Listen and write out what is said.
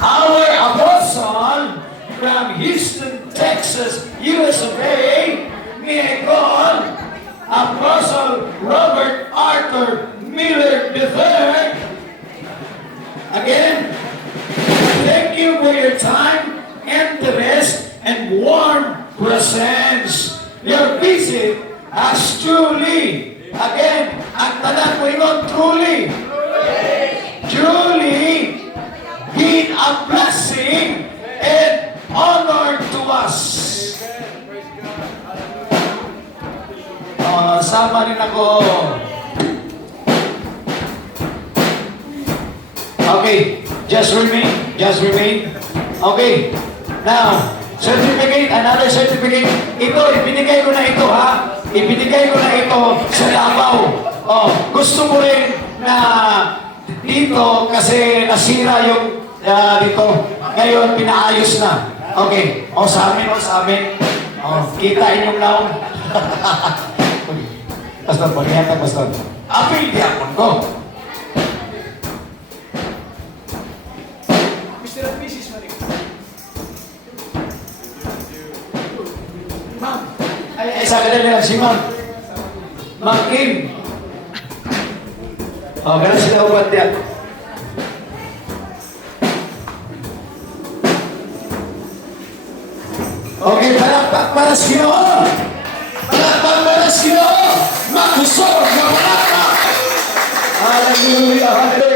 our apostle from Houston, Texas, USA, Miracle, Apostle Robert Arthur Miller III. Again, thank you for your time, interest, and warm presence. Your visit has truly, again, ang tanan mo yun, truly been a blessing and honor to us. Sama rin ako. Okay, just remain. Okay, now, certificate, another certificate. Ito, ibinigay ko na ito, ha? Ibinigay ko na ito sa Davao. Oh, gusto mo rin na dito kasi nasira yung dito. Ngayon, pinaayos na. Okay, sa amin. Kita inyong naong. Pastor, pagkiyata, Pastor. Apil diapon ko. Mr. and Mrs. Marik. Ma'am. Ay, sa kanila lang si Ma'am. Ma'am Kim. Ganun sila ubat niya. Okay, palakpak para sa Ginoo. Palakpak para sa Ginoo. Makusog na palakpak. Hallelujah.